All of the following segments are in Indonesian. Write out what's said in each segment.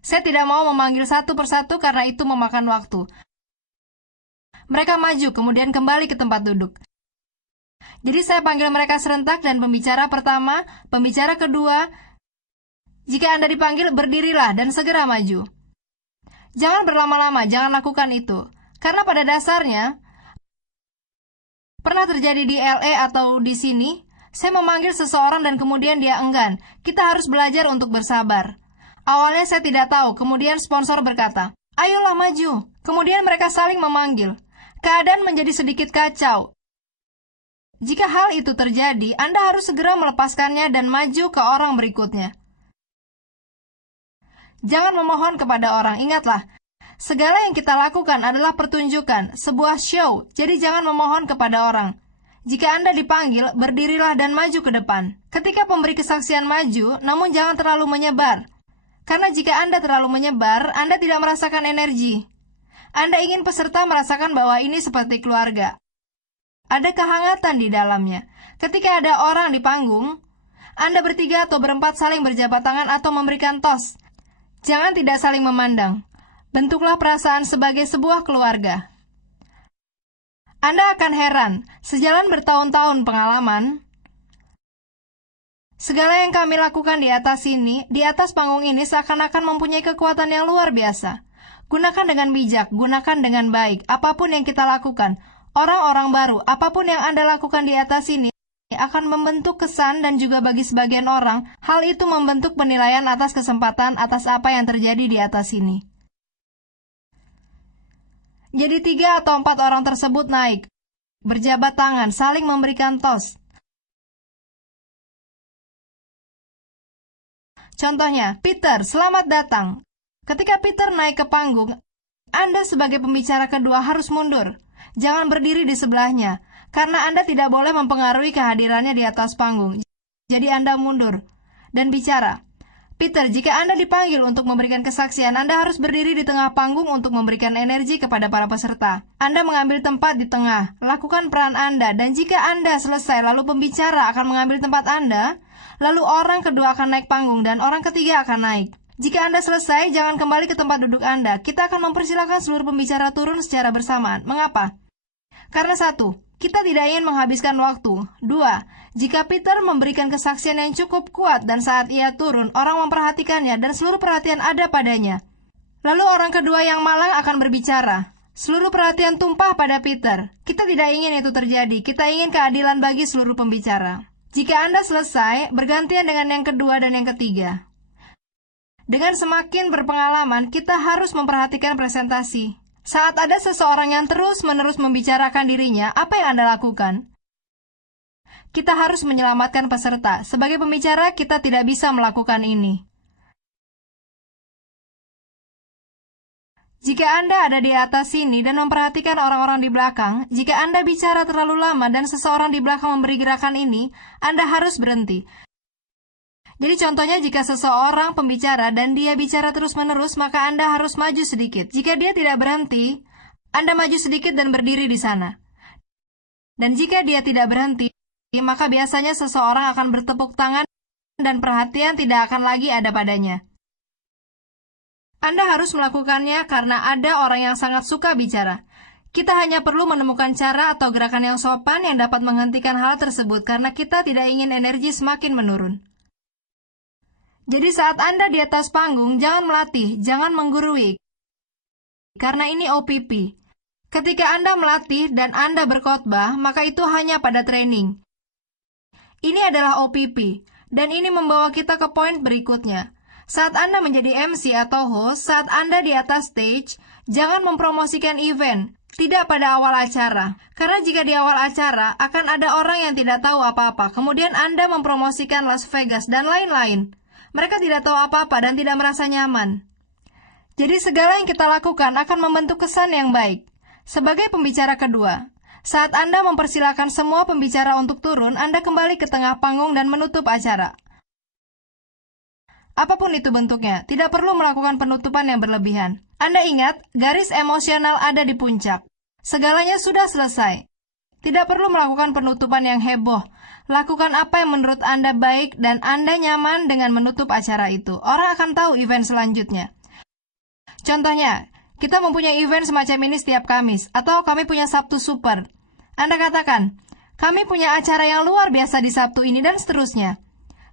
Saya tidak mau memanggil satu persatu karena itu memakan waktu. Mereka maju, kemudian kembali ke tempat duduk. Jadi saya panggil mereka serentak dan pembicara pertama, pembicara kedua. Jika Anda dipanggil, berdirilah dan segera maju. Jangan berlama-lama, jangan lakukan itu. Karena pada dasarnya, pernah terjadi di LA atau di sini, saya memanggil seseorang dan kemudian dia enggan. Kita harus belajar untuk bersabar. Awalnya saya tidak tahu, kemudian sponsor berkata, "Ayolah maju." Kemudian mereka saling memanggil. Keadaan menjadi sedikit kacau. Jika hal itu terjadi, Anda harus segera melepaskannya dan maju ke orang berikutnya. Jangan memohon kepada orang, ingatlah, segala yang kita lakukan adalah pertunjukan, sebuah show, jadi jangan memohon kepada orang. Jika Anda dipanggil, berdirilah dan maju ke depan. Ketika pemberi kesaksian maju, namun jangan terlalu menyebar. Karena jika Anda terlalu menyebar, Anda tidak merasakan energi. Anda ingin peserta merasakan bahwa ini seperti keluarga. Ada kehangatan di dalamnya. Ketika ada orang di panggung, Anda bertiga atau berempat saling berjabat tangan atau memberikan tos. Jangan tidak saling memandang. Bentuklah perasaan sebagai sebuah keluarga. Anda akan heran, sejalan bertahun-tahun pengalaman, segala yang kami lakukan di atas sini, di atas panggung ini seakan-akan mempunyai kekuatan yang luar biasa. Gunakan dengan bijak, gunakan dengan baik, apapun yang kita lakukan. Orang-orang baru, apapun yang Anda lakukan di atas sini, akan membentuk kesan dan juga bagi sebagian orang, hal itu membentuk penilaian atas kesempatan atas apa yang terjadi di atas sini. Jadi 3 atau 4 orang tersebut naik, berjabat tangan, saling memberikan tos. Contohnya, Peter, selamat datang. Ketika Peter naik ke panggung, Anda sebagai pembicara kedua harus mundur. Jangan berdiri di sebelahnya, karena Anda tidak boleh mempengaruhi kehadirannya di atas panggung. Jadi Anda mundur dan bicara. Peter, jika Anda dipanggil untuk memberikan kesaksian, Anda harus berdiri di tengah panggung untuk memberikan energi kepada para peserta. Anda mengambil tempat di tengah, lakukan peran Anda, dan jika Anda selesai, lalu pembicara akan mengambil tempat Anda, lalu orang kedua akan naik panggung dan orang ketiga akan naik. Jika Anda selesai, jangan kembali ke tempat duduk Anda. Kita akan mempersilahkan seluruh pembicara turun secara bersamaan. Mengapa? Karena 1, kita tidak ingin menghabiskan waktu. 2, jika Peter memberikan kesaksian yang cukup kuat dan saat ia turun, orang memperhatikannya dan seluruh perhatian ada padanya. Lalu orang kedua yang malang akan berbicara. Seluruh perhatian tumpah pada Peter. Kita tidak ingin itu terjadi. Kita ingin keadilan bagi seluruh pembicara. Jika Anda selesai, bergantian dengan yang kedua dan yang ketiga. Dengan semakin berpengalaman, kita harus memperhatikan presentasi. Saat ada seseorang yang terus-menerus membicarakan dirinya, apa yang Anda lakukan? Kita harus menyelamatkan peserta. Sebagai pembicara, kita tidak bisa melakukan ini. Jika Anda ada di atas sini dan memperhatikan orang-orang di belakang, jika Anda bicara terlalu lama dan seseorang di belakang memberi gerakan ini, Anda harus berhenti. Jadi contohnya jika seseorang pembicara dan dia bicara terus-menerus, maka Anda harus maju sedikit. Jika dia tidak berhenti, Anda maju sedikit dan berdiri di sana. Dan jika dia tidak berhenti, maka biasanya seseorang akan bertepuk tangan dan perhatian tidak akan lagi ada padanya. Anda harus melakukannya karena ada orang yang sangat suka bicara. Kita hanya perlu menemukan cara atau gerakan yang sopan yang dapat menghentikan hal tersebut karena kita tidak ingin energi semakin menurun. Jadi saat Anda di atas panggung, jangan melatih, jangan menggurui. Karena ini OPP. Ketika Anda melatih dan Anda berkhotbah, maka itu hanya pada training. Ini adalah OPP, dan ini membawa kita ke poin berikutnya. Saat Anda menjadi MC atau host, saat Anda di atas stage, jangan mempromosikan event, tidak pada awal acara. Karena jika di awal acara, akan ada orang yang tidak tahu apa-apa, kemudian Anda mempromosikan Las Vegas dan lain-lain. Mereka tidak tahu apa-apa dan tidak merasa nyaman. Jadi segala yang kita lakukan akan membentuk kesan yang baik. Sebagai pembicara kedua, saat Anda mempersilakan semua pembicara untuk turun, Anda kembali ke tengah panggung dan menutup acara. Apapun itu bentuknya, tidak perlu melakukan penutupan yang berlebihan. Anda ingat, garis emosional ada di puncak. Segalanya sudah selesai. Tidak perlu melakukan penutupan yang heboh. Lakukan apa yang menurut Anda baik dan Anda nyaman dengan menutup acara itu. Orang akan tahu event selanjutnya. Contohnya, kita mempunyai event semacam ini setiap Kamis, atau kami punya Sabtu Super. Anda katakan, kami punya acara yang luar biasa di Sabtu ini, dan seterusnya.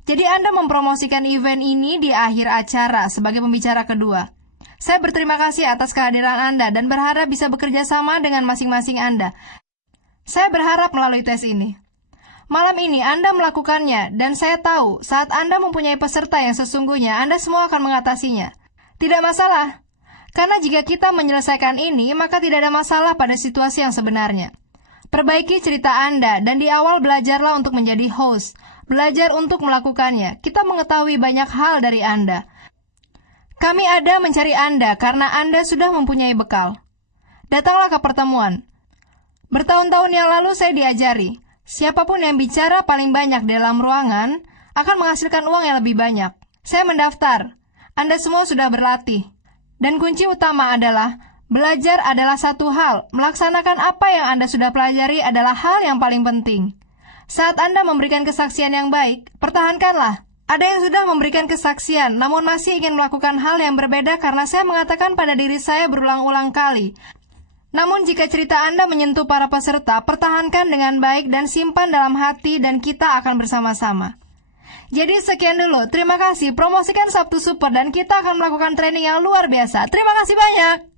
Jadi Anda mempromosikan event ini di akhir acara sebagai pembicara kedua. Saya berterima kasih atas kehadiran Anda dan berharap bisa bekerja sama dengan masing-masing Anda. Saya berharap melalui tes ini. Malam ini Anda melakukannya, dan saya tahu saat Anda mempunyai peserta yang sesungguhnya, Anda semua akan mengatasinya. Tidak masalah, karena jika kita menyelesaikan ini, maka tidak ada masalah pada situasi yang sebenarnya. Perbaiki cerita Anda, dan di awal belajarlah untuk menjadi host. Belajar untuk melakukannya. Kita mengetahui banyak hal dari Anda. Kami ada mencari Anda karena Anda sudah mempunyai bekal. Datanglah ke pertemuan. Bertahun-tahun yang lalu saya diajari, siapapun yang bicara paling banyak dalam ruangan akan menghasilkan uang yang lebih banyak. Saya mendaftar. Anda semua sudah berlatih. Dan kunci utama adalah, belajar adalah satu hal, melaksanakan apa yang Anda sudah pelajari adalah hal yang paling penting. Saat Anda memberikan kesaksian yang baik, pertahankanlah. Ada yang sudah memberikan kesaksian, namun masih ingin melakukan hal yang berbeda karena saya mengatakan pada diri saya berulang-ulang kali. Namun jika cerita Anda menyentuh para peserta, pertahankan dengan baik dan simpan dalam hati dan kita akan bersama-sama. Jadi sekian dulu, terima kasih, promosikan Sabtu Super dan kita akan melakukan training yang luar biasa. Terima kasih banyak.